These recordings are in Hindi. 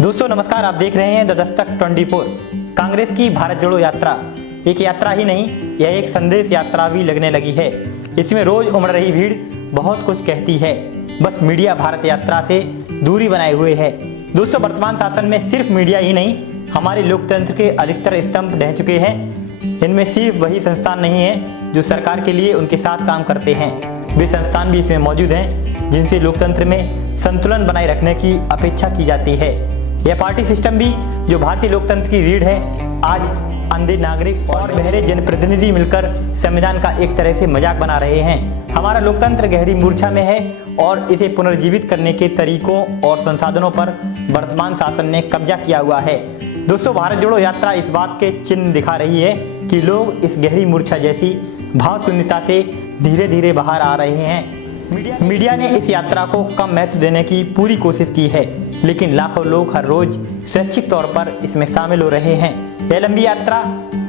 दोस्तों नमस्कार, आप देख रहे हैं द दस्तक 24। कांग्रेस की भारत जोड़ो यात्रा एक यात्रा ही नहीं, यह एक संदेश यात्रा भी लगने लगी है। इसमें रोज उमड़ रही भीड़ बहुत कुछ कहती है, बस मीडिया भारत यात्रा से दूरी बनाए हुए है। दोस्तों वर्तमान शासन में सिर्फ मीडिया ही नहीं, हमारे लोकतंत्र के अधिकतर स्तंभ ढह चुके हैं। इनमें सिर्फ वही संस्थान नहीं है जो सरकार के लिए उनके साथ काम करते हैं, वे संस्थान भी इसमें मौजूद हैं जिनसे लोकतंत्र में संतुलन बनाए रखने की अपेक्षा की जाती है। यह पार्टी सिस्टम भी जो भारतीय लोकतंत्र की रीढ़ है, आज अंधे नागरिक और बहरे जनप्रतिनिधि मिलकर संविधान का एक तरह से मजाक बना रहे हैं। हमारा लोकतंत्र गहरी मूर्छा में है और इसे पुनर्जीवित करने के तरीकों और संसाधनों पर वर्तमान शासन ने कब्जा किया हुआ है। दोस्तों भारत जोड़ो यात्रा इस बात के चिन्ह दिखा रही है कि लोग इस गहरी मूर्छा जैसी भाव शून्यता से धीरे धीरे बाहर आ रहे हैं। मीडिया ने इस यात्रा को कम महत्व देने की पूरी कोशिश की है, लेकिन लाखों लोग हर रोज स्वैच्छिक तौर पर इसमें शामिल हो रहे हैं। यह लंबी यात्रा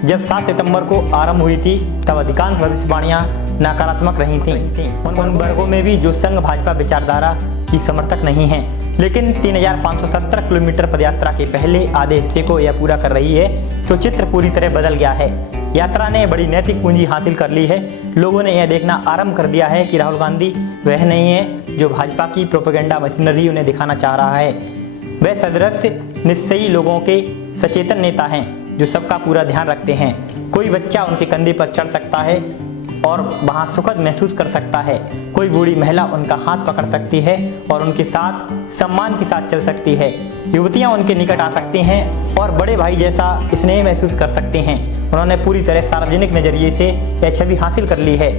जब 7 सितंबर को आरंभ हुई थी तब अधिकांश भविष्यवाणियां नकारात्मक रही थीं। उन वर्गों में भी जो संघ भाजपा विचारधारा की समर्थक नहीं हैं, लेकिन 3517 किलोमीटर पदयात्रा के पहले आधे हिस्से को यह पूरा कर रही है तो चित्र पूरी तरह बदल गया है। यात्रा ने बड़ी नैतिक पूंजी हासिल कर ली है। लोगों ने यह देखना आरंभ कर दिया है कि राहुल गांधी वह नहीं है जो भाजपा की प्रोपेगेंडा मशीनरी उन्हें दिखाना चाह रहा है। वह सदृश निश्चयी लोगों के सचेतन नेता हैं जो सबका पूरा ध्यान रखते हैं। कोई बच्चा उनके कंधे पर चढ़ सकता है और वहाँ सुखद महसूस कर सकता है। कोई बूढ़ी महिला उनका हाथ पकड़ सकती है और उनके साथ सम्मान के साथ चल सकती है। युवतियाँ उनके निकट आ सकती हैं और बड़े भाई जैसा स्नेह महसूस कर सकते हैं। उन्होंने पूरी तरह सार्वजनिक नजरिए से यह छवि हासिल कर ली है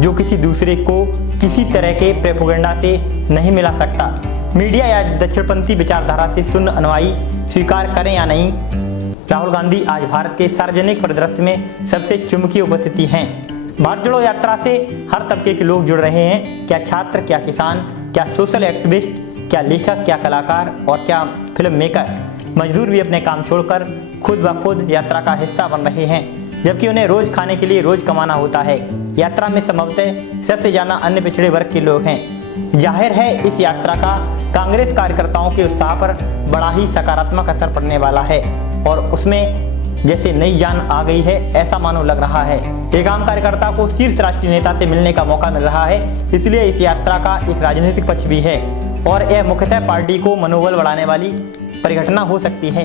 जो किसी दूसरे को किसी तरह के प्रोपेगेंडा से नहीं मिला सकता। मीडिया या दक्षिणपंथी विचारधारा से शून्य अनुयायी स्वीकार करें या नहीं, राहुल गांधी आज भारत के सार्वजनिक परिदृश्य में सबसे चुंबकीय उपस्थिति हैं। भारत जोड़ो यात्रा से हर तबके के लोग जुड़ रहे हैं, क्या छात्र, क्या किसान, क्या सोशल एक्टिविस्ट, क्या लेखक, क्या कलाकार और क्या फिल्म मेकर। मजदूर भी अपने काम छोड़कर खुद ब खुद यात्रा का हिस्सा बन रहे हैं, जबकि उन्हें रोज खाने के लिए रोज कमाना होता है। यात्रा में संभवतः सबसे ज्यादा अन्य पिछड़े वर्ग के लोग हैं। जाहिर है इस यात्रा का कांग्रेस कार्यकर्ताओं के उत्साह पर बड़ा ही सकारात्मक असर पड़ने वाला है और उसमें जैसे नई जान आ गई है ऐसा मानो लग रहा है। एक आम कार्यकर्ता को शीर्ष राष्ट्रीय नेता से मिलने का मौका मिल रहा है, इसलिए इस यात्रा का एक राजनीतिक पक्ष भी है और यह मुख्यतः पार्टी को मनोबल बढ़ाने वाली परिघटना हो सकती है।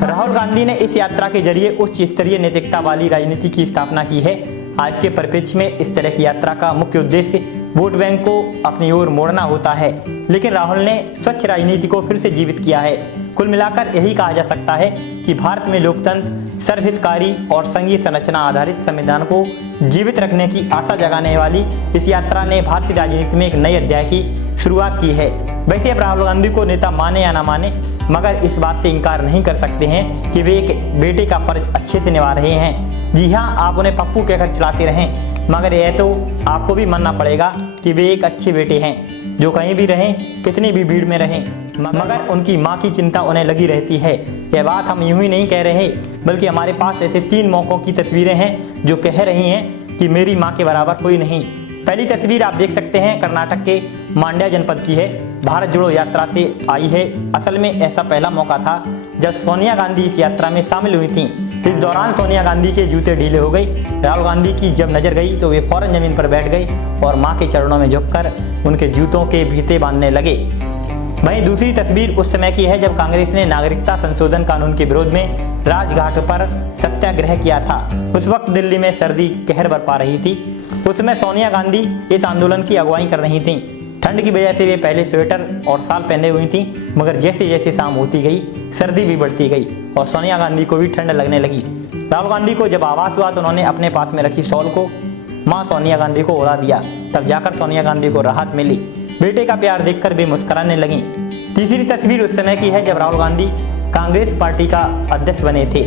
राहुल गांधी ने इस यात्रा के जरिए उच्च स्तरीय नैतिकता वाली राजनीति की स्थापना की है। आज के परिप्रेक्ष्य में इस तरह की यात्रा का मुख्य उद्देश्य वोट बैंक को अपनी ओर मोड़ना होता है, लेकिन राहुल ने स्वच्छ राजनीति को फिर से जीवित किया है। कुल मिलाकर यही कहा जा सकता है कि भारत में लोकतंत्र, सर्वहितकारी और संघीय संरचना आधारित संविधान को जीवित रखने की आशा जगाने वाली इस यात्रा ने भारतीय राजनीति में एक नए अध्याय की शुरुआत की है। वैसे अब राहुल गांधी को नेता माने या ना माने, मगर इस बात से इनकार नहीं कर सकते हैं कि वे एक बेटे का फर्ज अच्छे से निभा रहे हैं। जी हाँ, आप उन्हें पप्पू कहकर चलाते रहें, मगर यह तो आपको भी मानना पड़ेगा कि वे एक अच्छे बेटे हैं जो कहीं भी रहें, कितनी भी भीड़ में रहें, मगर उनकी माँ की चिंता उन्हें लगी रहती है। यह बात हम यूं ही नहीं कह रहे, बल्कि हमारे पास ऐसे 3 मौकों की तस्वीरें हैं जो कह रही हैं कि मेरी माँ के बराबर कोई नहीं। पहली तस्वीर आप देख सकते हैं कर्नाटक के मांड्या जनपद की है। भारत जोड़ो यात्रा से आई है। असल में ऐसा पहला मौका था जब सोनिया गांधी इस यात्रा में शामिल हुई थी। इस दौरान सोनिया गांधी के जूते ढीले हो गई। राहुल गांधी की जब नजर गई तो वे फौरन जमीन पर बैठ गई और मां के चरणों में झुककर उनके जूतों के फीते बांधने लगे। वहीं दूसरी तस्वीर उस समय की है जब कांग्रेस ने नागरिकता संशोधन कानून के विरोध में राजघाट पर सत्याग्रह किया था। उस वक्त दिल्ली में सर्दी कहर बरपा रही थी। उस समय सोनिया गांधी इस आंदोलन की अगुवाई कर रही थीं। ठंड की वजह से वे पहले स्वेटर और शाल पहने हुई थीं, मगर जैसे जैसे शाम होती गई सर्दी भी बढ़ती गई और सोनिया गांधी को भी ठंड लगने लगी। राहुल गांधी को जब आभास हुआ तो उन्होंने अपने पास में रखी शॉल को मां सोनिया गांधी को उड़ा दिया। तब जाकर सोनिया गांधी को राहत मिली। बेटे का प्यार देखकर वे मुस्कुराने लगी। तीसरी तस्वीर उस समय की है जब राहुल गांधी कांग्रेस पार्टी का अध्यक्ष बने थे।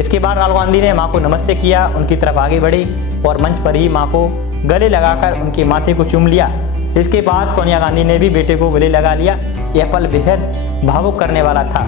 इसके बाद राहुल गांधी ने मां को नमस्ते किया, उनकी तरफ आगे बढ़े और मंच पर ही मां को गले लगाकर उनके माथे को चूम लिया। इसके बाद सोनिया गांधी ने भी बेटे को गले लगा लिया। यह पल बेहद भावुक करने वाला था।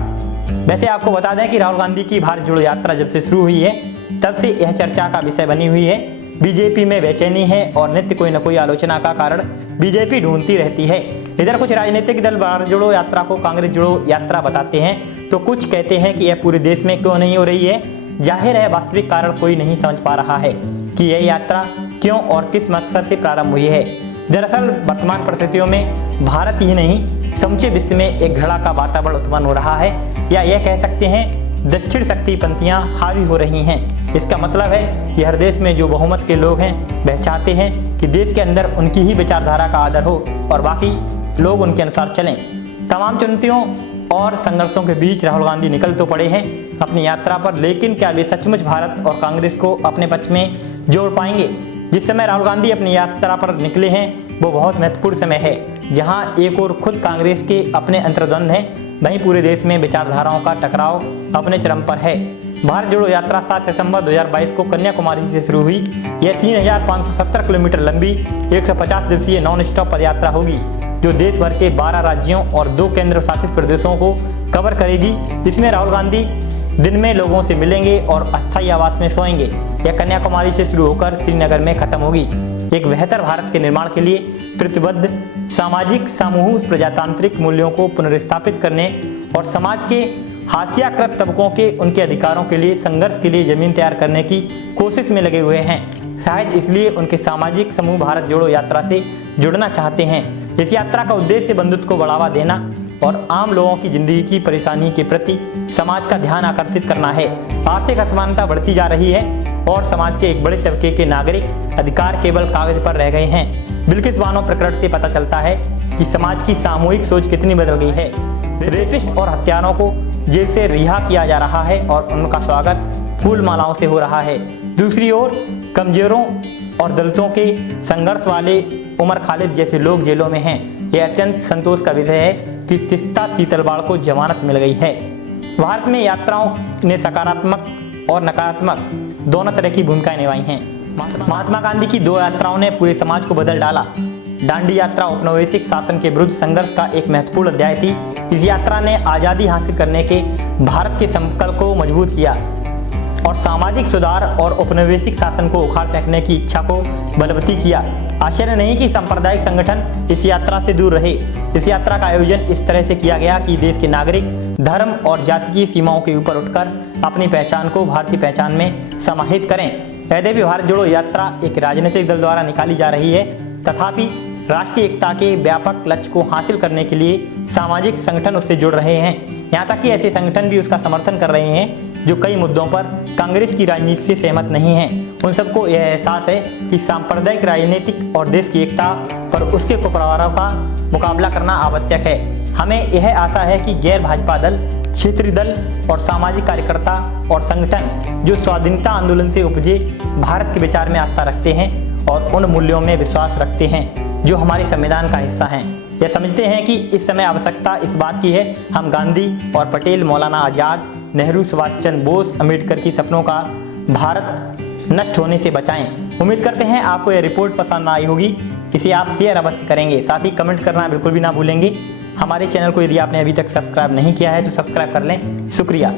वैसे आपको बता दें कि राहुल गांधी की भारत जोड़ो यात्रा जब से शुरू हुई है तब से यह चर्चा का विषय बनी हुई है। बीजेपी में बेचैनी है और नित्य कोई न कोई आलोचना का कारण बीजेपी ढूंढती रहती है। इधर कुछ राजनीतिक दल भारत जोड़ो यात्रा को कांग्रेस जोड़ो यात्रा बताते हैं, तो कुछ कहते हैं कि यह पूरे देश में क्यों नहीं हो रही है। जाहिर है वास्तविक कारण कोई नहीं समझ पा रहा है कि यह यात्रा क्यों और किस मकसद से प्रारंभ हुई है। दरअसल वर्तमान परिस्थितियों में भारत ही नहीं समूचे विश्व में एक घृणा का वातावरण उत्पन्न हो रहा है, या यह कह सकते हैं दक्षिण शक्तिपंथियां हावी हो रही हैं। इसका मतलब है कि हर देश में जो बहुमत के लोग हैं वह चाहते हैं कि देश के अंदर उनकी ही विचारधारा का आदर हो और बाकी लोग उनके अनुसार चलें। तमाम चुनौतियों और संघर्षों के बीच राहुल गांधी निकल तो पड़े हैं अपनी यात्रा पर, लेकिन क्या वे सचमुच भारत और कांग्रेस को अपने पक्ष में जोड़ पाएंगे। जिस समय राहुल गांधी अपनी यात्रा पर निकले हैं वो बहुत महत्वपूर्ण समय है, जहां एक और खुद कांग्रेस के अपने अंतर्द्वंद हैं, वहीं पूरे देश में विचारधाराओं का टकराव अपने चरम पर है। भारत जोड़ो यात्रा 7 सितंबर 2022 को कन्याकुमारी से शुरू हुई। यह 3570 किलोमीटर लंबी 150 दिवसीय नॉन स्टॉप पदयात्रा होगी, जो देश भर के 12 राज्यों और 2 केंद्र शासित प्रदेशों को कवर करेगी। इसमें राहुल गांधी दिन में लोगों से मिलेंगे और अस्थायी आवास में सोएंगे। यह कन्याकुमारी से शुरू होकर श्रीनगर में खत्म होगी। एक बेहतर भारत के निर्माण के लिए प्रतिबद्ध सामाजिक समूह प्रजातांत्रिक मूल्यों को पुनर्स्थापित करने और समाज के हाशियाकृत तबकों के उनके अधिकारों के लिए संघर्ष के लिए जमीन तैयार करने की कोशिश में लगे हुए हैं। शायद इसलिए उनके सामाजिक समूह भारत जोड़ो यात्रा से जुड़ना चाहते हैं। इस यात्रा का उद्देश्य बंधुत्व को बढ़ावा देना और आम लोगों की जिंदगी की परेशानी के प्रति समाज का ध्यान आकर्षित करना है। आर्थिक असमानता बढ़ती जा रही है और समाज के एक बड़े तबके के नागरिक अधिकार केवल कागज पर रह गए हैं। बिल्किस बानो प्रकरण से पता चलता है कि समाज की सामूहिक सोच कितनी बदल गई है। रेपिस्ट और हत्यारों को जेल से रिहा किया जा रहा है और उनका स्वागत फूल मालाओं से हो रहा है। दूसरी ओर कमजोरों और दलितों के संघर्ष वाले उमर खालिद जैसे लोग जेलों में हैं। यह अत्यंत संतोष का विषय है कि तिस्ता सीतलवाड़ को जमानत मिल गई है। भारत में यात्राओं ने सकारात्मक और नकारात्मक दोनों तरह की भूमिकाएं निभाई हैं। महात्मा गांधी की 2 यात्राओं ने पूरे समाज को बदल डाला। दांडी यात्रा औपनिवेशिक शासन के विरुद्ध संघर्ष का एक महत्वपूर्ण अध्याय थी। इस यात्रा ने आज़ादी हासिल करने के भारत के संकल्प को मजबूत किया और सामाजिक सुधार और औपनिवेशिक शासन को उखाड़ फेंकने की इच्छा को बलवती किया। आश्चर्य नहीं कि सांप्रदायिक संगठन इस यात्रा से दूर रहे। इस यात्रा का आयोजन इस तरह से किया गया कि देश के नागरिक धर्म और जाति की सीमाओं के ऊपर उठकर अपनी पहचान को भारतीय पहचान में समाहित करें। यद्यपि भारत जोड़ो यात्रा एक राजनीतिक दल द्वारा निकाली जा रही है, तथापि राष्ट्रीय एकता के व्यापक लक्ष्य को हासिल करने के लिए सामाजिक संगठन उससे जुड़ रहे हैं। यहाँ तक कि ऐसे संगठन भी उसका समर्थन कर रहे हैं जो कई मुद्दों पर कांग्रेस की राजनीति से सहमत नहीं हैं। उन सबको यह एहसास है कि सांप्रदायिक राजनीतिक और देश की एकता पर उसके कुप्रभावों का मुकाबला करना आवश्यक है। हमें यह आशा है कि गैर भाजपा दल, क्षेत्रीय दल और सामाजिक कार्यकर्ता और संगठन जो स्वाधीनता आंदोलन से उपजे भारत के विचार में आस्था रखते हैं और उन मूल्यों में विश्वास रखते हैं जो हमारे संविधान का हिस्सा हैं, यह समझते हैं कि इस समय आवश्यकता इस बात की है हम गांधी और पटेल, मौलाना आज़ाद, नेहरू, सुभाष चंद्र बोस, अम्बेडकर की सपनों का भारत नष्ट होने से बचाएं। उम्मीद करते हैं आपको यह रिपोर्ट पसंद आई होगी। इसे आप शेयर अवश्य करेंगे, साथ ही कमेंट करना बिल्कुल भी ना भूलेंगे। हमारे चैनल को यदि आपने अभी तक सब्सक्राइब नहीं किया है तो सब्सक्राइब कर लें। शुक्रिया।